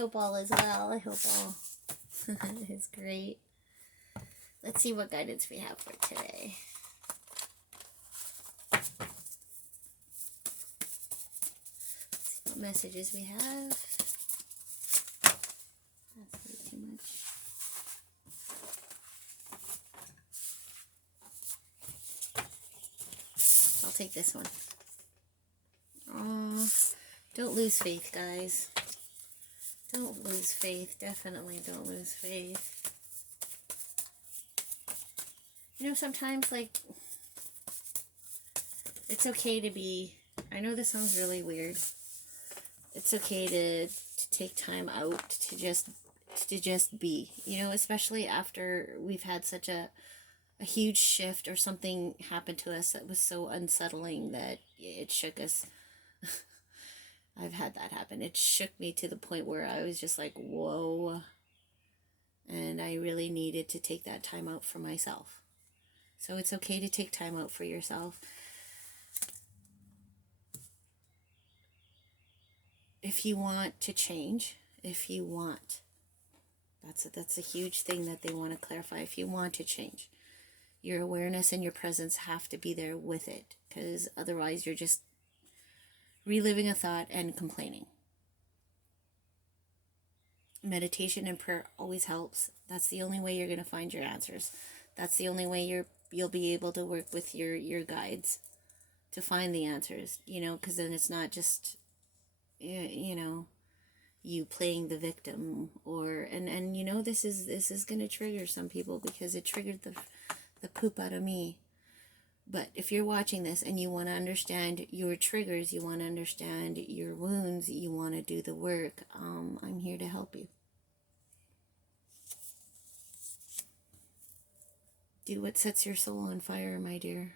hope all is well. I hope all is great. Let's see what guidance we have for today. Let's see what messages we have. That's way too much. I'll take this one. Oh, don't lose faith, guys. Don't lose faith. Definitely don't lose faith. You know, sometimes, like, it's okay to be, I know this sounds really weird. It's okay to take time out to just be, you know, especially after we've had such a huge shift or something happened to us that was so unsettling that it shook us. I've had that happen. It shook me to the point where I was just like, whoa. And I really needed to take that time out for myself. So it's okay to take time out for yourself. If you want to change, that's a huge thing that they want to clarify. If you want to change, your awareness and your presence have to be there with it, because otherwise you're just reliving a thought and complaining. Meditation and prayer always helps. That's the only way you're going to find your answers. That's the only way you'll be able to work with your guides to find the answers, you know, because then it's not just, you know, you playing the victim, or and you know, this is going to trigger some people, because it triggered the poop out of me. But if you're watching this and you want to understand your triggers, you want to understand your wounds, you want to do the work, I'm here to help you. Do what sets your soul on fire, my dear.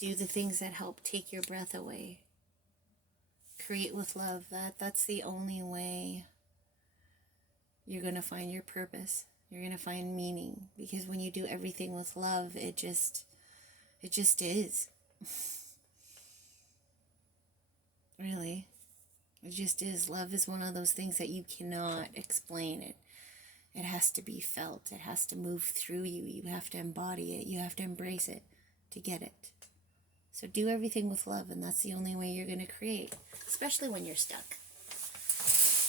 Do the things that help take your breath away. Create with love. That's the only way you're going to find your purpose. You're going to find meaning. Because when you do everything with love, it just is. Really. It just is. Love is one of those things that you cannot explain. It has to be felt. It has to move through you. You have to embody it. You have to embrace it to get it. So do everything with love, and that's the only way you're going to create, especially when you're stuck.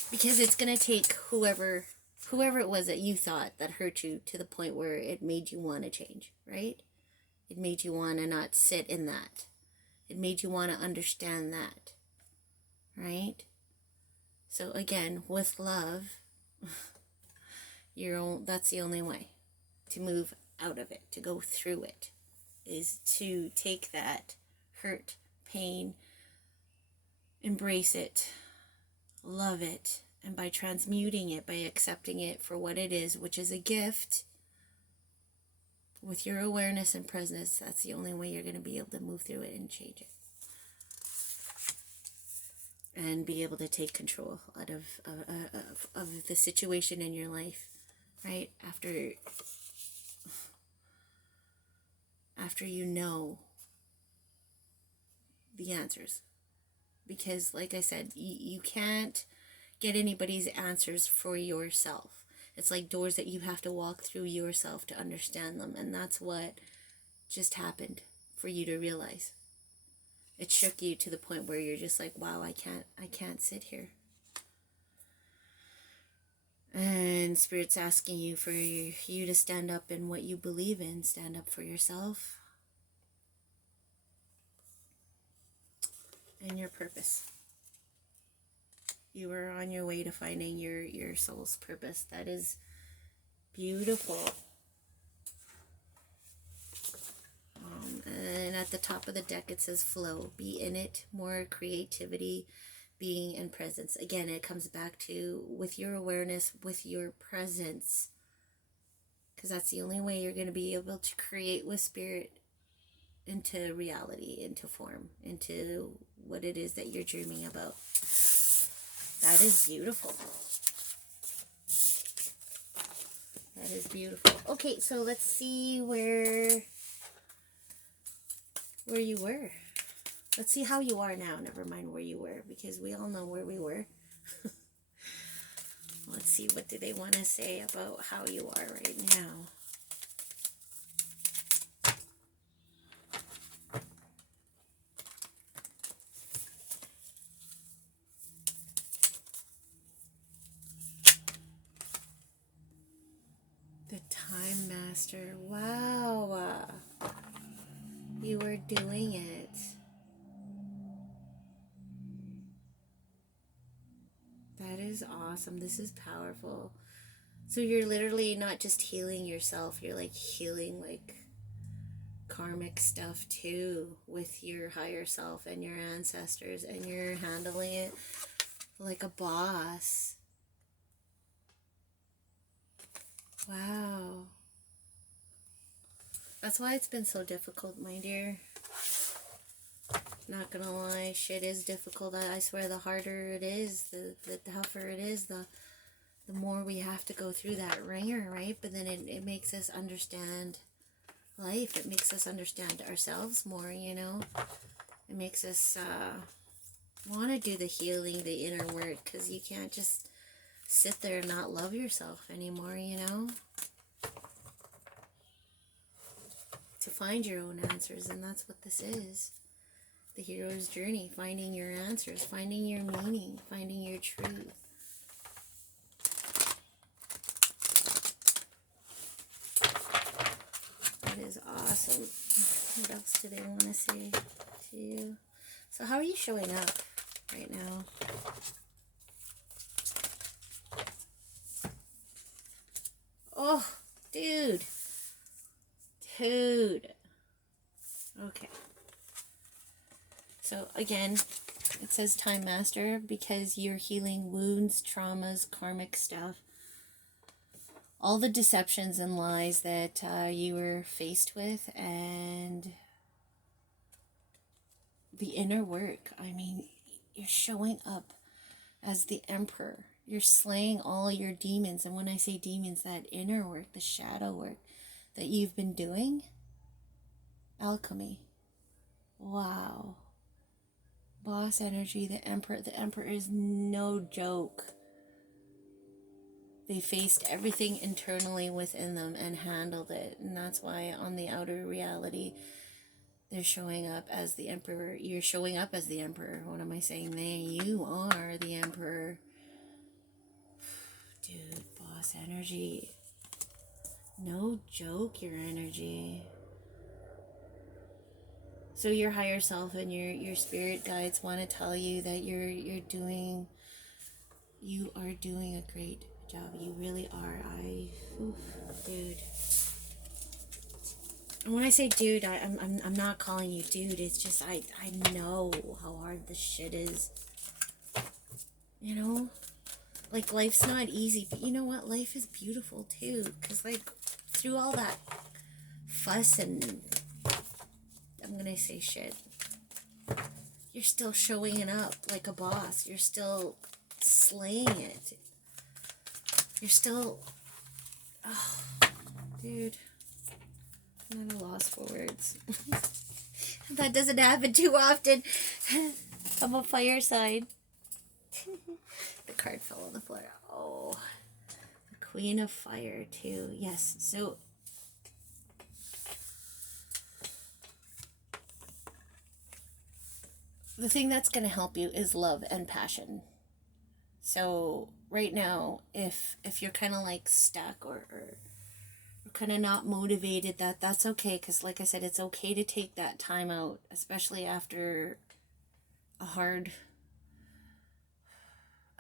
Because it's going to take whoever it was that you thought that hurt you to the point where it made you want to change, right? It made you want to not sit in that. It made you want to understand that, right? So again, with love, that's the only way to move out of it, to go through it, is to take that hurt, pain, embrace it, love it, and by transmuting it, by accepting it for what it is, which is a gift, with your awareness and presence, that's the only way you're going to be able to move through it and change it. And be able to take control out of the situation in your life, right? After you know the answers. Because, like I said, you can't get anybody's answers for yourself. It's like doors that you have to walk through yourself to understand them. And that's what just happened for you to realize. It shook you to the point where you're just like, wow, I can't sit here. And Spirit's asking you for you to stand up in what you believe in. Stand up for yourself and your purpose. You are on your way to finding your soul's purpose. That is beautiful. And at the top of the deck it says flow. Be in it. More creativity, being, and presence. Again, it comes back to with your awareness, with your presence. Because that's the only way you're going to be able to create with Spirit into reality, into form, into what it is that you're dreaming about. That is beautiful. That is beautiful. Okay, so let's see where you were. Let's see how you are now. Never mind where you were, because we all know where we were. Let's see, what do they want to say about how you are right now? The Time Master. Wow. You were doing it. That is awesome. This is powerful. So you're literally not just healing yourself, you're like healing like karmic stuff too with your higher self and your ancestors, and you're handling it like a boss. Wow. That's why it's been so difficult, my dear. Not gonna lie, shit is difficult. I swear, the harder it is, the tougher it is, the more we have to go through that ringer, right? But then it makes us understand life. It makes us understand ourselves more, you know? It makes us want to do the healing, the inner work, because you can't just sit there and not love yourself anymore, you know? To find your own answers, and that's what this is. The hero's journey, finding your answers, finding your meaning, finding your truth. That is awesome. What else do they want to say to you? So how are you showing up right now? Oh, dude. Okay. So again, it says Time Master because you're healing wounds, traumas, karmic stuff. All the deceptions and lies that you were faced with, and the inner work. I mean, you're showing up as the Emperor. You're slaying all your demons. And when I say demons, that inner work, the shadow work that you've been doing. Alchemy. Wow. Boss energy, the Emperor. The Emperor is no joke. They faced everything internally within them and handled it. And that's why on the outer reality, they're showing up as the Emperor. You're showing up as the Emperor. What am I saying? You are the Emperor. Dude, boss energy. No joke, your energy. So your higher self and your spirit guides want to tell you that you are doing a great job. You really are. Dude. And when I say dude, I'm not calling you dude. It's just I know how hard this shit is. You know? Like, life's not easy, but you know what? Life is beautiful too. Because, like, through all that fuss and I'm gonna say shit, you're still showing it up like a boss. You're still slaying it. You're still, oh, dude, I'm at a loss for words. That doesn't happen too often. I'm a fire sign. The card fell on the floor. Oh, the Queen of Fire too. Yes, so the thing that's going to help you is love and passion. So right now, if you're kind of like stuck or kind of not motivated, that's okay, because like I said, it's okay to take that time out, especially after a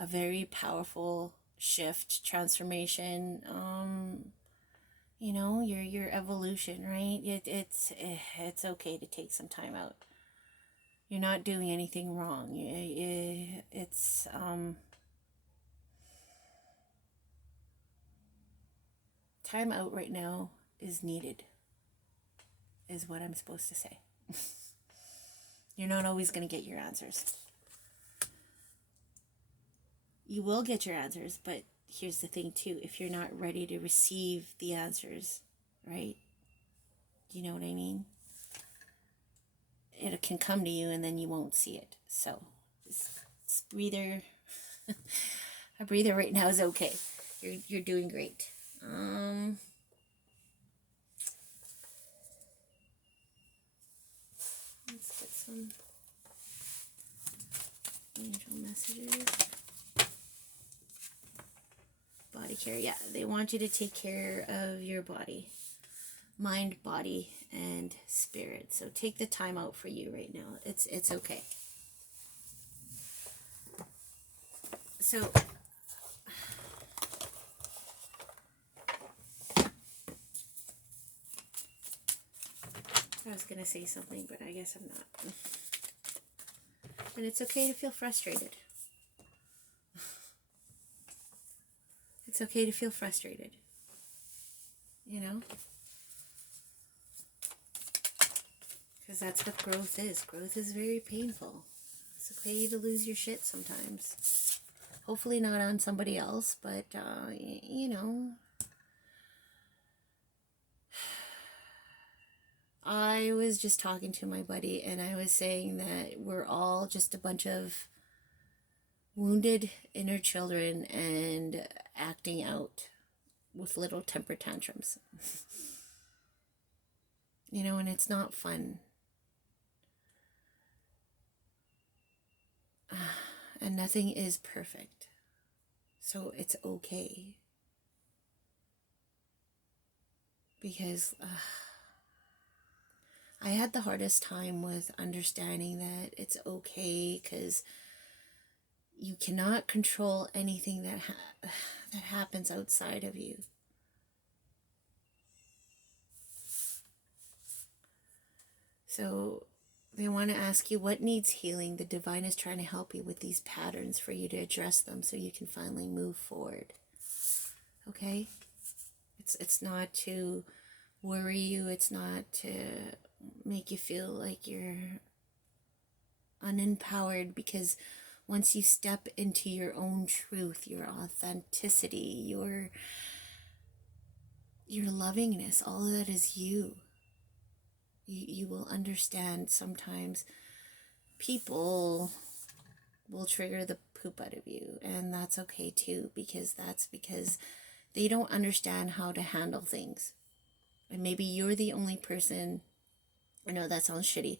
very powerful shift, transformation, you know, your evolution, right? It's okay to take some time out. You're not doing anything wrong. It's time out right now is needed, is what I'm supposed to say. You're not always going to get your answers. You will get your answers, but here's the thing too. If you're not ready to receive the answers, right? You know what I mean? it can come to you and then you won't see it. So this breather, a breather right now is okay. You're doing great. Let's get some angel messages. Body care. Yeah, they want you to take care of your body. Mind, body, and spirit. So take the time out for you right now. It's okay. So I was gonna say something, but I guess I'm not. And it's okay to feel frustrated. It's okay to feel frustrated. You know? Because that's what growth is. Growth is very painful. It's okay to lose your shit sometimes. Hopefully not on somebody else, but, you know. I was just talking to my buddy, and I was saying that we're all just a bunch of wounded inner children and acting out with little temper tantrums. You know, and it's not fun. And nothing is perfect. So it's okay. Because I had the hardest time with understanding that it's okay, because you cannot control anything that happens outside of you. So they want to ask you what needs healing. The divine is trying to help you with these patterns for you to address them so you can finally move forward. Okay? It's not to worry you. It's not to make you feel like you're unempowered, because once you step into your own truth, your authenticity, your lovingness, all of that is you. You will understand sometimes people will trigger the poop out of you, and that's okay too, because they don't understand how to handle things. And maybe you're the only person, I know that sounds shitty,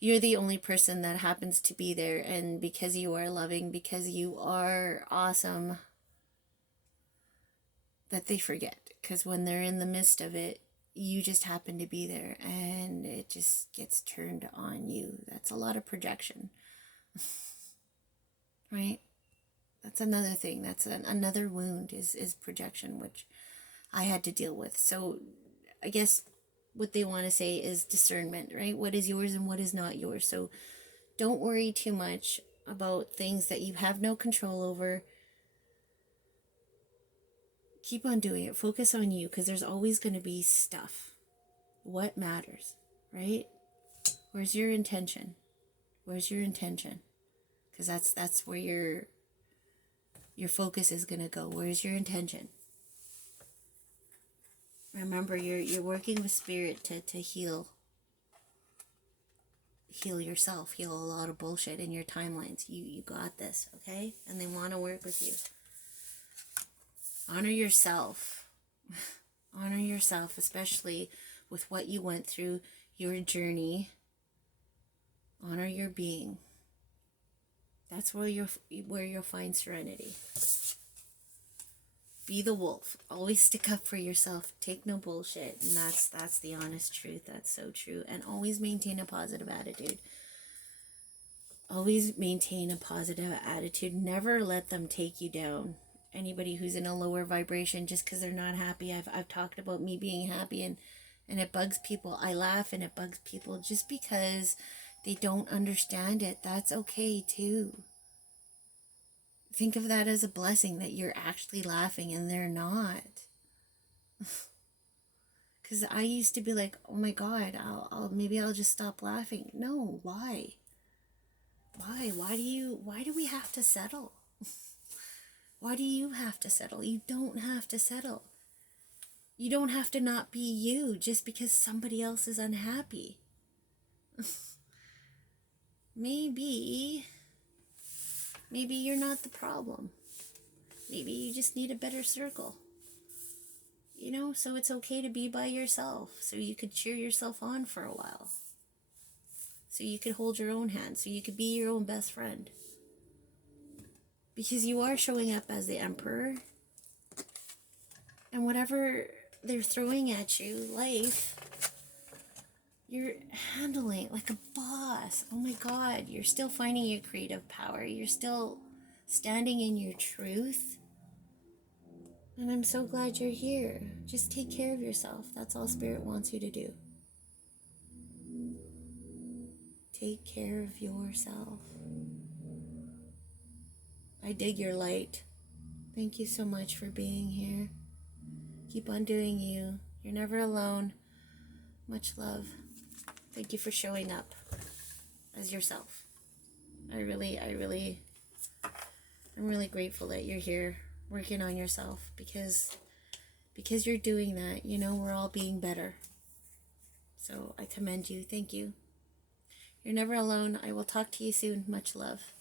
you're the only person that happens to be there, and because you are loving, because you are awesome, that they forget. Because when they're in the midst of it, you just happen to be there, and it just gets turned on you. That's a lot of projection. Right? That's another thing. That's another wound is projection, which I had to deal with. So I guess what they want to say is discernment, right? What is yours and what is not yours. So don't worry too much about things that you have no control over. Keep on doing it. Focus on you, because there's always going to be stuff. What matters, right? Where's your intention? Where's your intention? Because that's where your focus is going to go. Where's your intention? Remember, you're working with spirit to heal yourself, heal a lot of bullshit in your timelines. You got this, okay? And they want to work with you. Honor yourself. Honor yourself, especially with what you went through, your journey. Honor your being. That's where you'll find serenity. Be the wolf. Always stick up for yourself. Take no bullshit. And that's the honest truth. That's so true. And always maintain a positive attitude. Always maintain a positive attitude. Never let them take you down. Anybody who's in a lower vibration just because they're not happy. I've talked about me being happy, and it bugs people. I laugh and it bugs people just because they don't understand it. That's okay too. Think of that as a blessing, that you're actually laughing and they're not. Because I used to be like, oh my God, maybe I'll just stop laughing. No, why? Why do we have to settle? Why do you have to settle? You don't have to settle. You don't have to not be you just because somebody else is unhappy. maybe you're not the problem. Maybe you just need a better circle. You know, so it's okay to be by yourself, so you could cheer yourself on for a while. So you could hold your own hand, so you could be your own best friend. Because you are showing up as the Emperor. And whatever they're throwing at you, life, you're handling like a boss. Oh my God, you're still finding your creative power. You're still standing in your truth. And I'm so glad you're here. Just take care of yourself. That's all Spirit wants you to do. Take care of yourself. I dig your light. Thank you so much for being here. Keep on doing you. You're never alone. Much love. Thank you for showing up as yourself. I'm really grateful that you're here working on yourself, because you're doing that. You know, we're all being better. So I commend you. Thank you. You're never alone. I will talk to you soon. Much love.